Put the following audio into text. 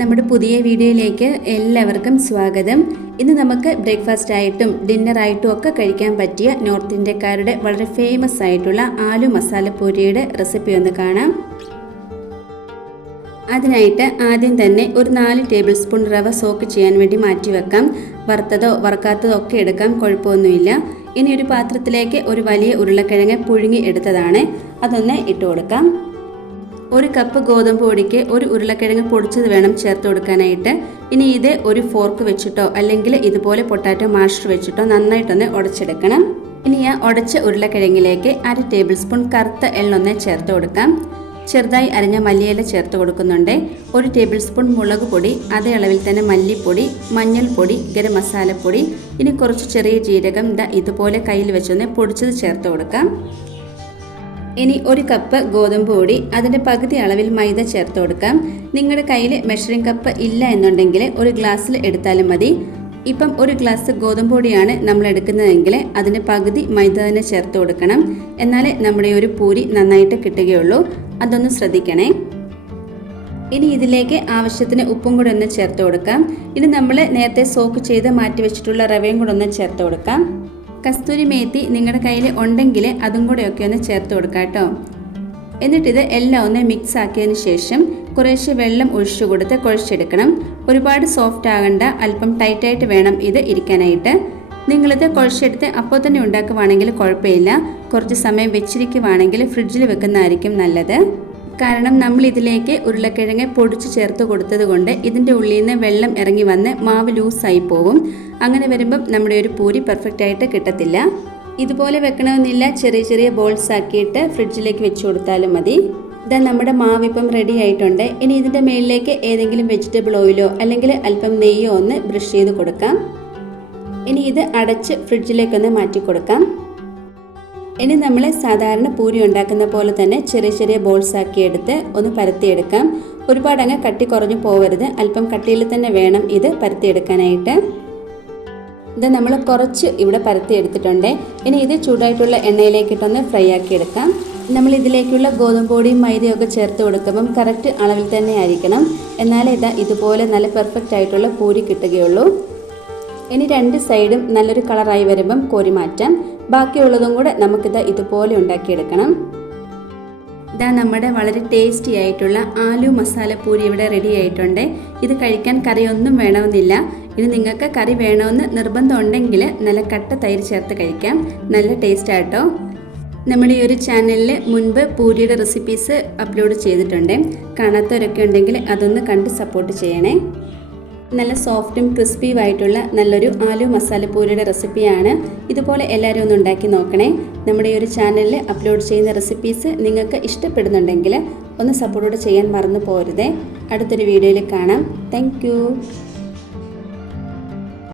നമ്മുടെ പുതിയ വീഡിയോയിലേക്ക് എല്ലാവർക്കും സ്വാഗതം. ഇന്ന് നമുക്ക് ബ്രേക്ക്ഫാസ്റ്റ് ആയിട്ടും ഡിന്നർ ആയിട്ടും ഒക്കെ കഴിക്കാൻ പറ്റിയ നോർത്ത് ഇന്ത്യക്കാരുടെ വളരെ ഫേമസ് ആയിട്ടുള്ള ആലു മസാല പൂരിയുടെ റെസിപ്പി ഒന്ന് കാണാം. അതിനായിട്ട് ആദ്യം തന്നെ ഒരു 4 ടേബിൾ സ്പൂൺ റവ സോക്ക് ചെയ്യാൻ വേണ്ടി മാറ്റി വെക്കാം. വറുത്തതോ വറുക്കാത്തതോ ഒക്കെ എടുക്കാം, കുഴപ്പമൊന്നുമില്ല. ഇനി ഒരു പാത്രത്തിലേക്ക് ഒരു വലിയ ഉരുളക്കിഴങ്ങ് പുഴുങ്ങി എടുത്തതാണ്, അതൊന്ന് ഇട്ട് കൊടുക്കാം. 1 കപ്പ് ഗോതമ്പ് പൊടിക്ക് 1 ഉരുളക്കിഴങ്ങ് പൊടിച്ചത് വേണം ചേർത്ത് കൊടുക്കാനായിട്ട്. ഇനി ഇത് ഒരു ഫോർക്ക് വെച്ചിട്ടോ അല്ലെങ്കിൽ ഇതുപോലെ പൊട്ടാറ്റോ മാഷർ വെച്ചിട്ടോ നന്നായിട്ടൊന്ന് ഉടച്ചെടുക്കണം. ഇനി ആ ഉടച്ച ഉരുളക്കിഴങ്ങിലേക്ക് 1/2 ടേബിൾ സ്പൂൺ കറുത്ത എള്ളൊന്ന് ചേർത്ത് കൊടുക്കാം. ചെറുതായി അരിഞ്ഞ മല്ലിയില ചേർത്ത് കൊടുക്കുന്നുണ്ട്. 1 ടേബിൾ സ്പൂൺ മുളക് പൊടി, അതേ അളവിൽ തന്നെ മല്ലിപ്പൊടി, മഞ്ഞൾപ്പൊടി, ഗരം മസാലപ്പൊടി, ഇനി കുറച്ച് ചെറിയ ജീരകം ഇതുപോലെ കയ്യിൽ വെച്ചൊന്ന് പൊടിച്ചത് ചേർത്ത് കൊടുക്കാം. ഇനി 1 കപ്പ് ഗോതമ്പ് പൊടി, അതിൻ്റെ പകുതി അളവിൽ മൈദ ചേർത്ത് കൊടുക്കാം. നിങ്ങളുടെ കയ്യിൽ മെഷറിംഗ് കപ്പ് ഇല്ല എന്നുണ്ടെങ്കിൽ ഒരു ഗ്ലാസ്സിൽ എടുത്താലും മതി. ഇപ്പം 1 ഗ്ലാസ് ഗോതമ്പ് പൊടിയാണ് നമ്മൾ എടുക്കുന്നതെങ്കിൽ അതിന് പകുതി മൈദ തന്നെ ചേർത്ത് കൊടുക്കണം. എന്നാലേ നമ്മുടെ ഒരു പൂരി നന്നായിട്ട് കിട്ടുകയുള്ളൂ, അതൊന്ന് ശ്രദ്ധിക്കണേ. ഇനി ഇതിലേക്ക് ആവശ്യത്തിന് ഉപ്പും കൂടെ ഒന്ന് ചേർത്ത് കൊടുക്കാം. ഇനി നമ്മൾ നേരത്തെ സോക്ക് ചെയ്ത് മാറ്റി വെച്ചിട്ടുള്ള റവയും കൂടെ ഒന്ന് ചേർത്ത് കൊടുക്കാം. കസ്തൂരി മേത്തി നിങ്ങളുടെ കയ്യിൽ ഉണ്ടെങ്കിൽ അതും കൂടെയൊക്കെ ഒന്ന് ചേർത്ത് കൊടുക്കാം കേട്ടോ. എന്നിട്ടിത് എല്ലാം ഒന്ന് മിക്സ് ആക്കിയതിന് ശേഷം കുറേശ്ശെ വെള്ളം ഒഴിച്ചു കൊടുത്ത് കുഴച്ചെടുക്കണം. ഒരുപാട് സോഫ്റ്റ് ആകണ്ട, അല്പം ടൈറ്റായിട്ട് വേണം ഇത് ഇരിക്കാനായിട്ട്. നിങ്ങളിത് കുഴച്ചെടുത്ത് അപ്പോൾ തന്നെ ഉണ്ടാക്കുവാണെങ്കിൽ കുഴപ്പമില്ല. കുറച്ച് സമയം വെച്ചിരിക്കുവാണെങ്കിൽ ഫ്രിഡ്ജിൽ വെക്കുന്നതായിരിക്കും നല്ലത്. കാരണം നമ്മൾ ഇതിലേക്ക് ഉരുളക്കിഴങ്ങ് പൊടിച്ച് ചേർത്ത് കൊടുത്തത് കൊണ്ട് ഇതിൻ്റെ ഉള്ളിൽ നിന്ന് വെള്ളം ഇറങ്ങി വന്ന് മാവ് ലൂസായി പോകും. അങ്ങനെ വരുമ്പം നമ്മുടെ ഒരു പൂരി പെർഫെക്റ്റ് ആയിട്ട് കിട്ടത്തില്ല. ഇതുപോലെ വെക്കണമെന്നില്ല, ചെറിയ ചെറിയ ബോൾസ് ആക്കിയിട്ട് ഫ്രിഡ്ജിലേക്ക് വെച്ച് കൊടുത്താലും മതി. ഇതാ നമ്മുടെ മാവ് ഇപ്പം റെഡി ആയിട്ടുണ്ട്. ഇനി ഇതിൻ്റെ മേളിലേക്ക് ഏതെങ്കിലും വെജിറ്റബിൾ ഓയിലോ അല്ലെങ്കിൽ അല്പം നെയ്യോ ഒന്ന് ബ്രഷ് ചെയ്ത് കൊടുക്കാം. ഇനി ഇത് അടച്ച് ഫ്രിഡ്ജിലേക്കൊന്ന് മാറ്റി കൊടുക്കാം. ഇനി നമ്മൾ സാധാരണ പൂരി ഉണ്ടാക്കുന്ന പോലെ തന്നെ ചെറിയ ചെറിയ ബോൾസ് ആക്കി എടുത്ത് ഒന്ന് പരത്തിയെടുക്കാം. ഒരുപാട് അങ്ങ് കട്ടി കുറഞ്ഞു പോകരുത്, അല്പം കട്ടിയിൽ തന്നെ വേണം ഇത് പരത്തിയെടുക്കാനായിട്ട്. ഇത് നമ്മൾ കുറച്ച് ഇവിടെ പരത്തിയെടുത്തിട്ടുണ്ട്. ഇനി ഇത് ചൂടായിട്ടുള്ള എണ്ണയിലേക്കിട്ടൊന്ന് ഫ്രൈ ആക്കി എടുക്കാം. നമ്മൾ ഇതിലേക്കുള്ള ഗോതമ്പ് പൊടിയും മൈദയും ഒക്കെ ചേർത്ത് കൊടുക്കുമ്പം കറക്റ്റ് അളവിൽ തന്നെ ആയിരിക്കണം, എന്നാലേ ഇതുപോലെ നല്ല പെർഫെക്റ്റ് ആയിട്ടുള്ള പൂരി കിട്ടുകയുള്ളൂ. ഇനി 2 സൈഡും നല്ലൊരു കളറായി വരുമ്പം കോരി മാറ്റാം. ബാക്കിയുള്ളതും കൂടെ നമുക്കിത് ഇതുപോലെ ഉണ്ടാക്കിയെടുക്കണം. ഇതാ നമ്മുടെ വളരെ ടേസ്റ്റി ആയിട്ടുള്ള ആലു മസാല പൂരി ഇവിടെ റെഡി ആയിട്ടുണ്ട്. ഇത് കഴിക്കാൻ കറിയൊന്നും വേണമെന്നില്ല. ഇനി നിങ്ങൾക്ക് കറി വേണമെന്ന് നിർബന്ധം ഉണ്ടെങ്കിൽ നല്ല കട്ട തൈര് ചേർത്ത് കഴിക്കാം, നല്ല ടേസ്റ്റ് ആട്ടോ. നമ്മുടെ ഈ ഒരു ചാനലിൽ മുൻപ് പൂരിയുടെ റെസിപ്പീസ് അപ്ലോഡ് ചെയ്തിട്ടുണ്ട്. കാണാത്തവരൊക്കെ ഉണ്ടെങ്കിൽ അതൊന്ന് കണ്ട് സപ്പോർട്ട് ചെയ്യണേ. നല്ല സോഫ്റ്റും ക്രിസ്പിയും ആയിട്ടുള്ള നല്ലൊരു ആലു മസാല പൂരിയുടെ റെസിപ്പിയാണ്. ഇതുപോലെ എല്ലാവരും ഒന്ന് ഉണ്ടാക്കി നോക്കണേ. നമ്മുടെ ഈ ഒരു ചാനലിൽ അപ്ലോഡ് ചെയ്യുന്ന റെസിപ്പീസ് നിങ്ങൾക്ക് ഇഷ്ടപ്പെടുന്നുണ്ടെങ്കിൽ ഒന്ന് സപ്പോർട്ട് ചെയ്യാൻ മറന്നു പോകരുതേ. അടുത്തൊരു വീഡിയോയിൽ കാണാം. താങ്ക്